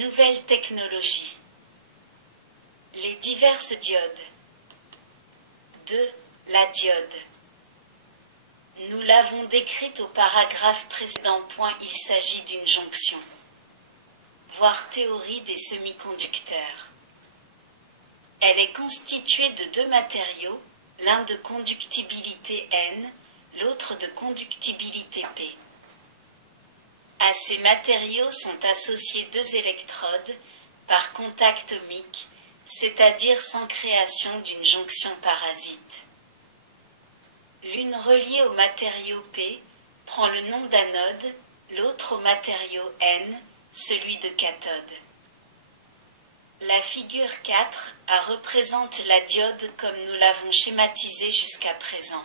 Nouvelles technologies. Les diverses diodes. 2. La diode. Nous l'avons décrite au paragraphe précédent. Il s'agit d'une jonction, voire théorie des semi-conducteurs. Elle est constituée de deux matériaux, l'un de conductibilité N, l'autre de conductibilité P. À ces matériaux sont associés deux électrodes, par contact ohmique, c'est-à-dire sans création d'une jonction parasite. L'une reliée au matériau P prend le nom d'anode, l'autre au matériau N, celui de cathode. La figure 4A représente la diode comme nous l'avons schématisée jusqu'à présent.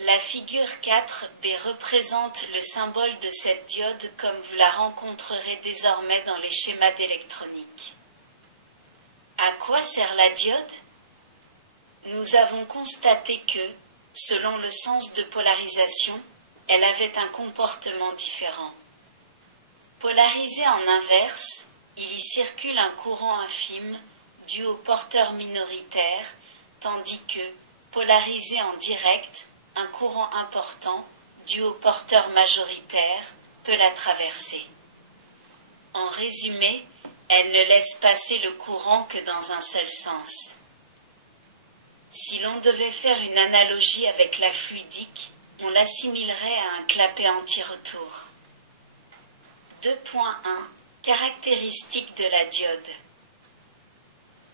La figure 4B représente le symbole de cette diode comme vous la rencontrerez désormais dans les schémas d'électronique. À quoi sert la diode? Nous avons constaté que, selon le sens de polarisation, elle avait un comportement différent. Polarisée en inverse, il y circule un courant infime, dû au porteur minoritaire, tandis que, polarisée en direct, un courant important, dû au porteur majoritaire, peut la traverser. En résumé, elle ne laisse passer le courant que dans un seul sens. Si l'on devait faire une analogie avec la fluidique, on l'assimilerait à un clapet anti-retour. 2.1 Caractéristiques de la diode.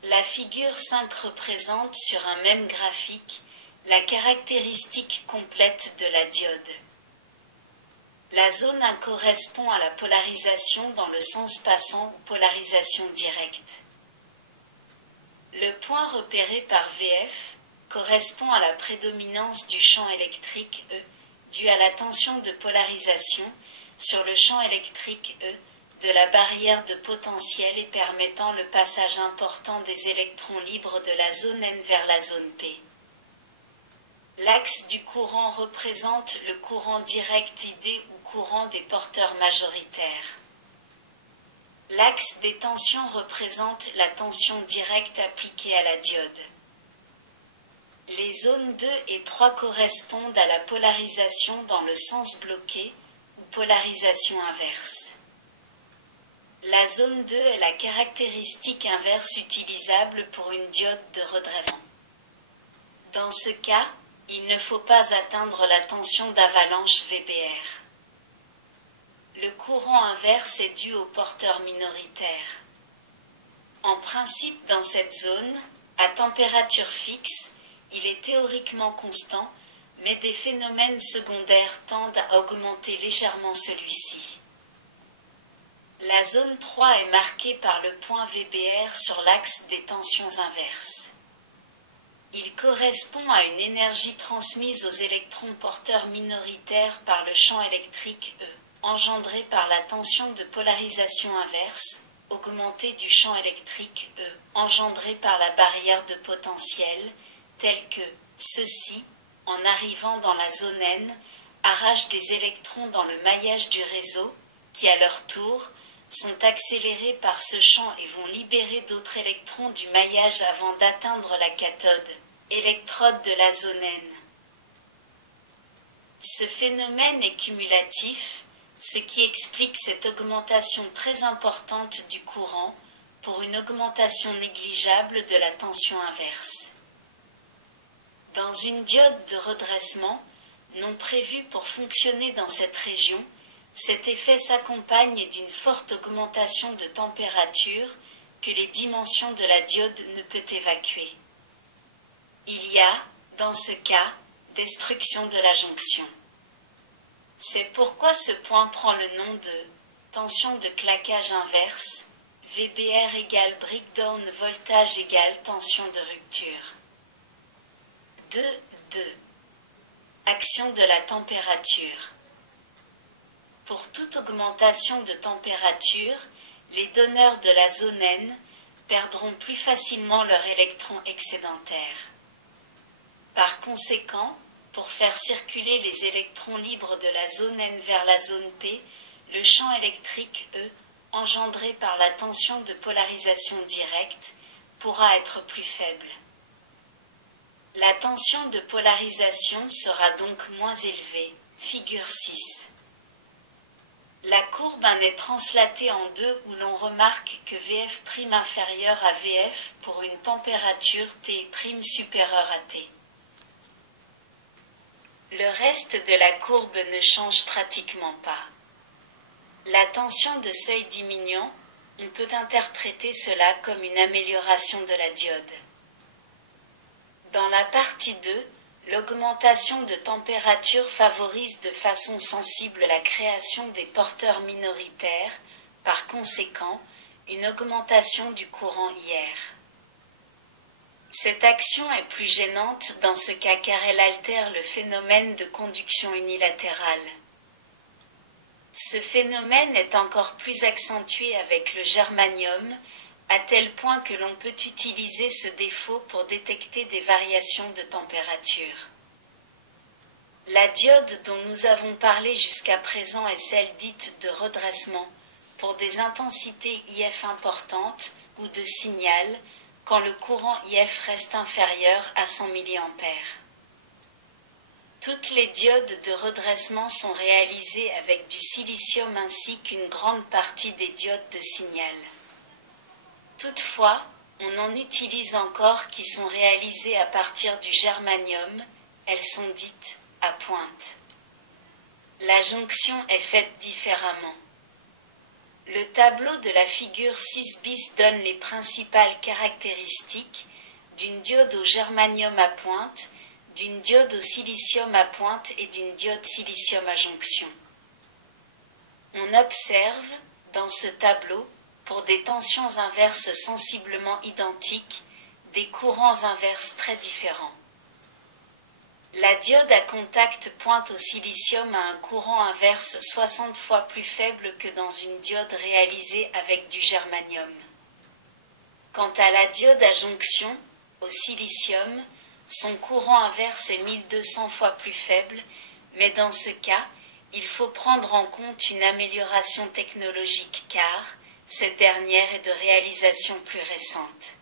La figure 5 représente sur un même graphique la caractéristique complète de la diode. La zone 1 correspond à la polarisation dans le sens passant ou polarisation directe. Le point repéré par VF correspond à la prédominance du champ électrique E, dû à la tension de polarisation sur le champ électrique E de la barrière de potentiel et permettant le passage important des électrons libres de la zone N vers la zone P. L'axe du courant représente le courant direct ID ou courant des porteurs majoritaires. L'axe des tensions représente la tension directe appliquée à la diode. Les zones 2 et 3 correspondent à la polarisation dans le sens bloqué ou polarisation inverse. La zone 2 est la caractéristique inverse utilisable pour une diode de redressement. Dans ce cas, il ne faut pas atteindre la tension d'avalanche VBR. Le courant inverse est dû au porteur minoritaire. En principe, dans cette zone, à température fixe, il est théoriquement constant, mais des phénomènes secondaires tendent à augmenter légèrement celui-ci. La zone 3 est marquée par le point VBR sur l'axe des tensions inverses. Il correspond à une énergie transmise aux électrons porteurs minoritaires par le champ électrique E, engendrée par la tension de polarisation inverse, augmentée du champ électrique E, engendré par la barrière de potentiel, telle que ceux-ci, en arrivant dans la zone N, arrachent des électrons dans le maillage du réseau, qui à leur tour, sont accélérés par ce champ et vont libérer d'autres électrons du maillage avant d'atteindre la cathode, électrode de la zone N. Ce phénomène est cumulatif, ce qui explique cette augmentation très importante du courant pour une augmentation négligeable de la tension inverse. Dans une diode de redressement, non prévue pour fonctionner dans cette région, cet effet s'accompagne d'une forte augmentation de température que les dimensions de la diode ne peuvent évacuer. Il y a, dans ce cas, destruction de la jonction. C'est pourquoi ce point prend le nom de tension de claquage inverse, VBR égale breakdown voltage égale tension de rupture. 2.2 Action de la température. Pour toute augmentation de température, les donneurs de la zone N perdront plus facilement leurs électrons excédentaires. Par conséquent, pour faire circuler les électrons libres de la zone N vers la zone P, le champ électrique E engendrée par la tension de polarisation directe, pourra être plus faible. La tension de polarisation sera donc moins élevée, figure 6. La courbe est translatée en deux où l'on remarque que Vf' inférieur à Vf pour une température T' supérieure à T. Le reste de la courbe ne change pratiquement pas. La tension de seuil diminuant, on peut interpréter cela comme une amélioration de la diode. Dans la partie 2, l'augmentation de température favorise de façon sensible la création des porteurs minoritaires, par conséquent, une augmentation du courant IR. Cette action est plus gênante dans ce cas car elle altère le phénomène de conduction unilatérale. Ce phénomène est encore plus accentué avec le germanium, à tel point que l'on peut utiliser ce défaut pour détecter des variations de température. La diode dont nous avons parlé jusqu'à présent est celle dite de redressement, pour des intensités IF importantes, ou de signal, quand le courant IF reste inférieur à 100 mA. Toutes les diodes de redressement sont réalisées avec du silicium ainsi qu'une grande partie des diodes de signal. Toutefois, on en utilise encore qui sont réalisées à partir du germanium, elles sont dites à pointe. La jonction est faite différemment. Le tableau de la figure 6 bis donne les principales caractéristiques d'une diode au germanium à pointe, d'une diode au silicium à pointe et d'une diode silicium à jonction. On observe, dans ce tableau, pour des tensions inverses sensiblement identiques, des courants inverses très différents. La diode à contact pointe au silicium a un courant inverse 60 fois plus faible que dans une diode réalisée avec du germanium. Quant à la diode à jonction, au silicium, son courant inverse est 1200 fois plus faible, mais dans ce cas, il faut prendre en compte une amélioration technologique car cette dernière est de réalisation plus récente.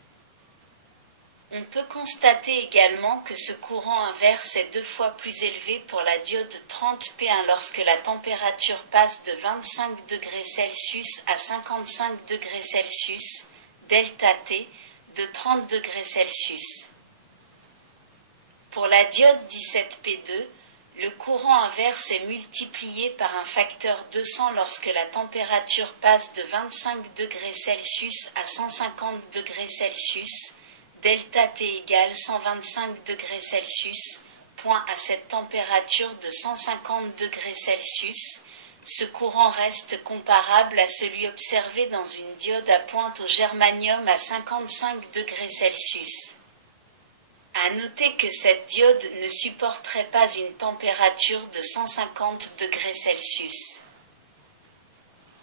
On peut constater également que ce courant inverse est 2 fois plus élevé pour la diode 30P1 lorsque la température passe de 25 degrés Celsius à 55 degrés Celsius, delta T, de 30 degrés Celsius. Pour la diode 17P2, le courant inverse est multiplié par un facteur 200 lorsque la température passe de 25 degrés Celsius à 150 degrés Celsius, delta T égale 125 degrés Celsius, point à cette température de 150 degrés Celsius, ce courant reste comparable à celui observé dans une diode à pointe au germanium à 55 degrés Celsius. À noter que cette diode ne supporterait pas une température de 150 degrés Celsius.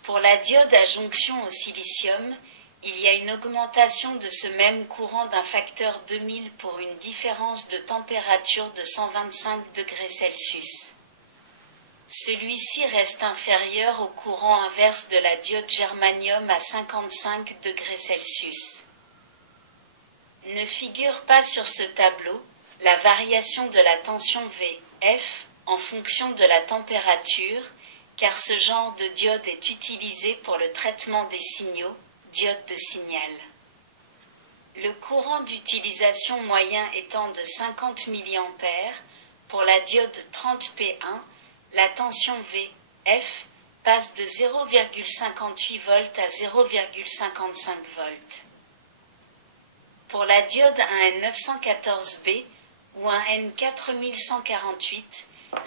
Pour la diode à jonction au silicium, il y a une augmentation de ce même courant d'un facteur 2000 pour une différence de température de 125 degrés Celsius. Celui-ci reste inférieur au courant inverse de la diode germanium à 55 degrés Celsius. Ne figure pas sur ce tableau la variation de la tension Vf en fonction de la température, car ce genre de diode est utilisé pour le traitement des signaux, diode de signal. Le courant d'utilisation moyen étant de 50 mA, pour la diode 30P1, la tension Vf passe de 0,58 V à 0,55 V. Pour la diode à un N914B ou un N4148,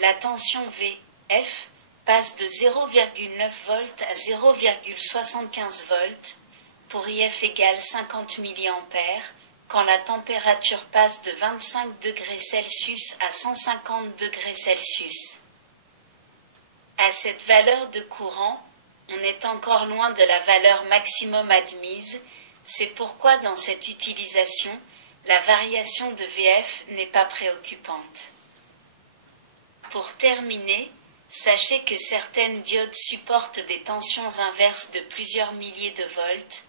la tension Vf passe de 0,9 V à 0,75 V pour IF égale 50 mA quand la température passe de 25 degrés Celsius à 150 degrés Celsius. À cette valeur de courant, on est encore loin de la valeur maximum admise. C'est pourquoi dans cette utilisation, la variation de Vf n'est pas préoccupante. Pour terminer, Sachez que certaines diodes supportent des tensions inverses de plusieurs milliers de volts,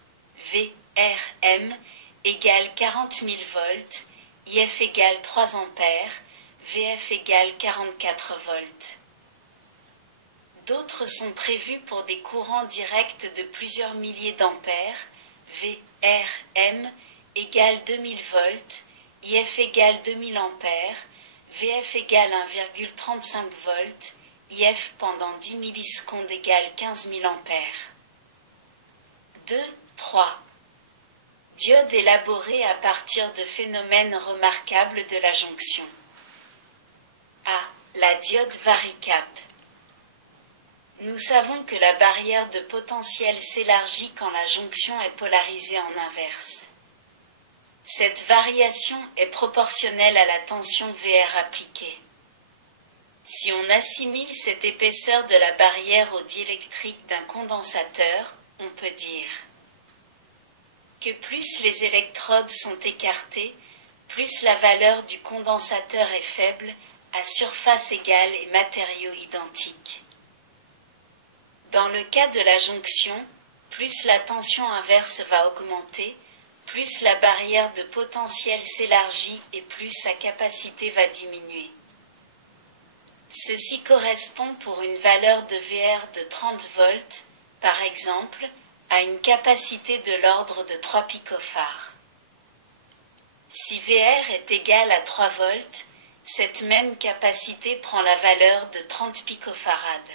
VRM égale 40 000 volts, IF égale 3 ampères, VF égale 44 volts. D'autres sont prévus pour des courants directs de plusieurs milliers d'ampères, VRM égale 2000 volts, IF égale 2000 ampères, VF égale 1,35 volts, IF pendant 10 millisecondes égale 15 000 ampères. 2, 3. Diode élaborée à partir de phénomènes remarquables de la jonction. A. La diode varicap. Nous savons que la barrière de potentiel s'élargit quand la jonction est polarisée en inverse. Cette variation est proportionnelle à la tension VR appliquée. Si on assimile cette épaisseur de la barrière au diélectrique d'un condensateur, on peut dire que plus les électrodes sont écartées, plus la valeur du condensateur est faible, à surface égale et matériaux identiques. Dans le cas de la jonction, plus la tension inverse va augmenter, plus la barrière de potentiel s'élargit et plus sa capacité va diminuer. Ceci correspond pour une valeur de VR de 30 volts, par exemple, à une capacité de l'ordre de 3 picofarads. Si VR est égal à 3 volts, cette même capacité prend la valeur de 30 picofarads.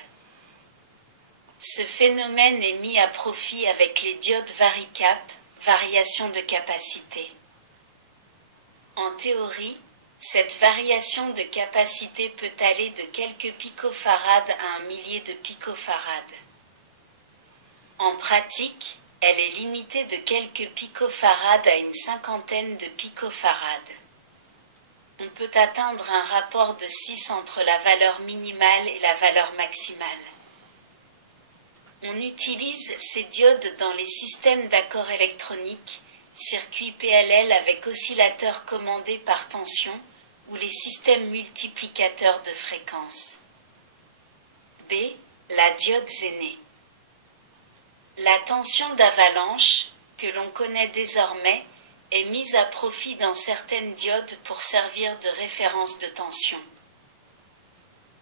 Ce phénomène est mis à profit avec les diodes varicap, variation de capacité. En théorie, cette variation de capacité peut aller de quelques picofarads à un millier de picofarads. En pratique, elle est limitée de quelques picofarads à une cinquantaine de picofarads. On peut atteindre un rapport de 6 entre la valeur minimale et la valeur maximale. On utilise ces diodes dans les systèmes d'accords électroniques, circuits PLL avec oscillateurs commandés par tension, ou les systèmes multiplicateurs de fréquences. B. La diode Zener. La tension d'avalanche, que l'on connaît désormais, est mise à profit dans certaines diodes pour servir de référence de tension.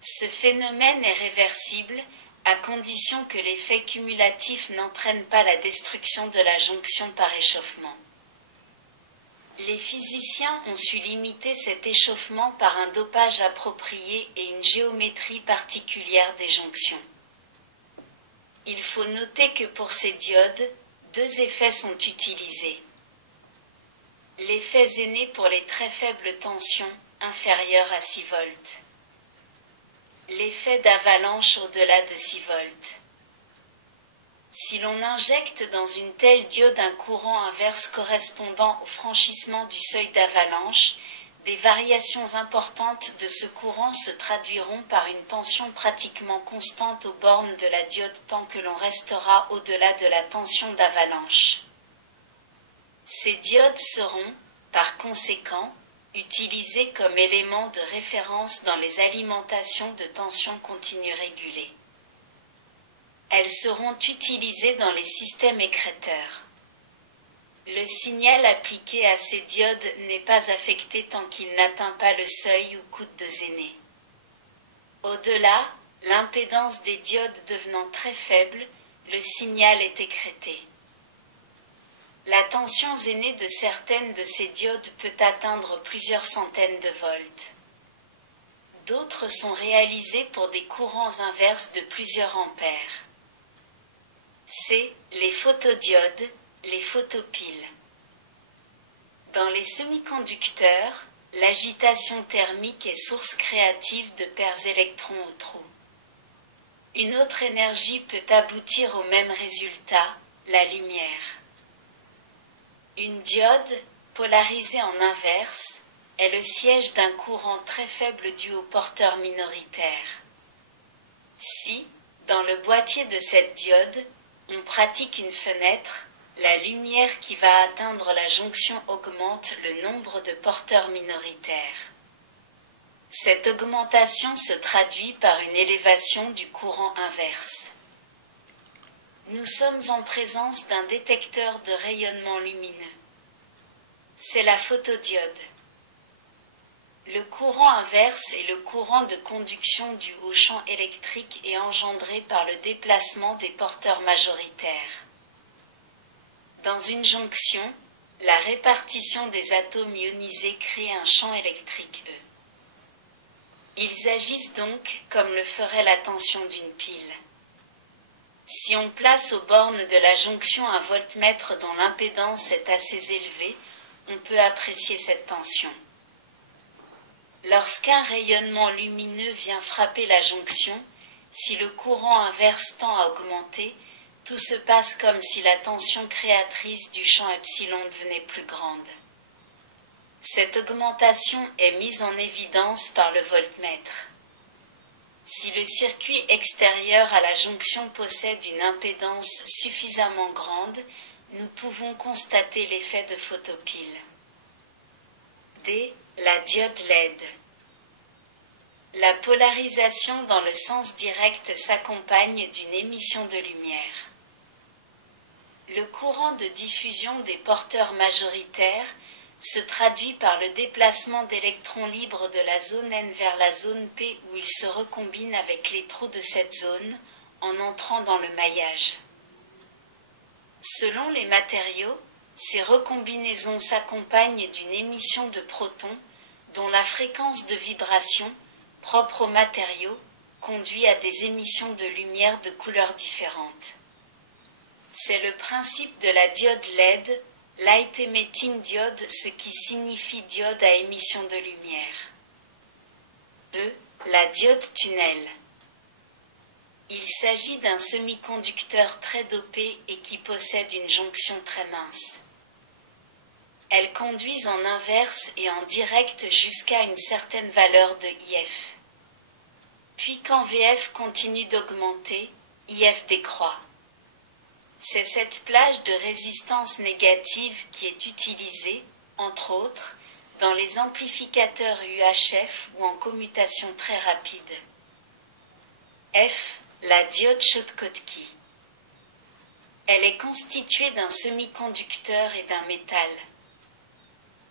Ce phénomène est réversible, à condition que l'effet cumulatif n'entraîne pas la destruction de la jonction par échauffement. Les physiciens ont su limiter cet échauffement par un dopage approprié et une géométrie particulière des jonctions. Il faut noter que pour ces diodes, 2 effets sont utilisés. L'effet Zener pour les très faibles tensions, inférieures à 6 volts. L'effet d'avalanche au-delà de 6 volts. Si l'on injecte dans une telle diode un courant inverse correspondant au franchissement du seuil d'avalanche, des variations importantes de ce courant se traduiront par une tension pratiquement constante aux bornes de la diode tant que l'on restera au-delà de la tension d'avalanche. Ces diodes seront, par conséquent, utilisées comme éléments de référence dans les alimentations de tension continue régulée. Elles seront utilisées dans les systèmes écrêteurs. Le signal appliqué à ces diodes n'est pas affecté tant qu'il n'atteint pas le seuil ou coûte de Zener. Au-delà, l'impédance des diodes devenant très faible, le signal est écrété. La tension Zener de certaines de ces diodes peut atteindre plusieurs centaines de volts. D'autres sont réalisées pour des courants inverses de plusieurs ampères. C. Les photodiodes, les photopiles. Dans les semi-conducteurs, l'agitation thermique est source créative de paires électrons au trou. Une autre énergie peut aboutir au même résultat, la lumière. Une diode, polarisée en inverse, est le siège d'un courant très faible dû au porteur minoritaire. Si, dans le boîtier de cette diode, on pratique une fenêtre, la lumière qui va atteindre la jonction augmente le nombre de porteurs minoritaires. Cette augmentation se traduit par une élévation du courant inverse. Nous sommes en présence d'un détecteur de rayonnement lumineux. C'est la photodiode. Le courant inverse est le courant de conduction dû au champ électrique et engendré par le déplacement des porteurs majoritaires. Dans une jonction, la répartition des atomes ionisés crée un champ électrique E. Ils agissent donc comme le ferait la tension d'une pile. Si on place aux bornes de la jonction un voltmètre dont l'impédance est assez élevée, on peut apprécier cette tension. Lorsqu'un rayonnement lumineux vient frapper la jonction, si le courant inverse tend à augmenter, tout se passe comme si la tension créatrice du champ epsilon devenait plus grande. Cette augmentation est mise en évidence par le voltmètre. Si le circuit extérieur à la jonction possède une impédance suffisamment grande, nous pouvons constater l'effet de photopile. D. La diode LED. La polarisation dans le sens direct s'accompagne d'une émission de lumière. Le courant de diffusion des porteurs majoritaires se traduit par le déplacement d'électrons libres de la zone N vers la zone P où ils se recombinent avec les trous de cette zone en entrant dans le maillage. Selon les matériaux, ces recombinaisons s'accompagnent d'une émission de protons dont la fréquence de vibration, propre aux matériaux, conduit à des émissions de lumière de couleurs différentes. C'est le principe de la diode LED, Light Emitting Diode, ce qui signifie diode à émission de lumière. E. La diode tunnel. Il s'agit d'un semi-conducteur très dopé et qui possède une jonction très mince. Elles conduisent en inverse et en direct jusqu'à une certaine valeur de IF. Puis quand VF continue d'augmenter, IF décroît. C'est cette plage de résistance négative qui est utilisée, entre autres, dans les amplificateurs UHF ou en commutation très rapide. F. La diode Schottky. Elle est constituée d'un semi-conducteur et d'un métal.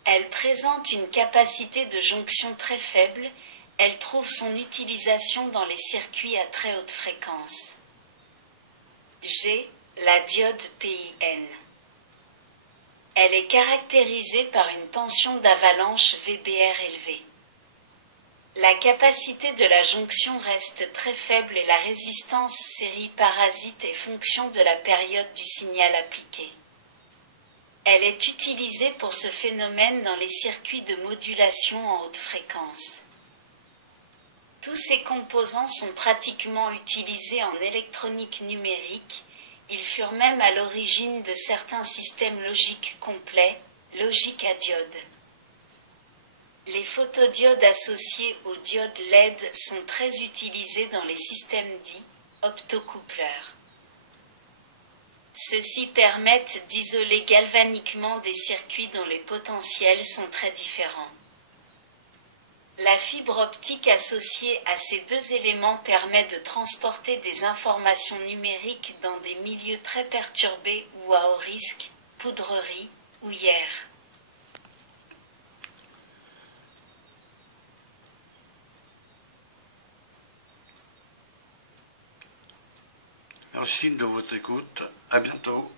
Elle présente une capacité de jonction très faible, elle trouve son utilisation dans les circuits à très haute fréquence. G. La diode PIN. Elle est caractérisée par une tension d'avalanche VBR élevée. La capacité de la jonction reste très faible et la résistance série parasite est fonction de la période du signal appliqué. Elle est utilisée pour ce phénomène dans les circuits de modulation en haute fréquence. Tous ces composants sont pratiquement utilisés en électronique numérique. Ils furent même à l'origine de certains systèmes logiques complets, logique à diode. Les photodiodes associés aux diodes LED sont très utilisés dans les systèmes dits optocoupleurs. Ceux-ci permettent d'isoler galvaniquement des circuits dont les potentiels sont très différents. La fibre optique associée à ces deux éléments permet de transporter des informations numériques dans des milieux très perturbés ou à haut risque, poudrerie ou IR. Merci de votre écoute. À bientôt.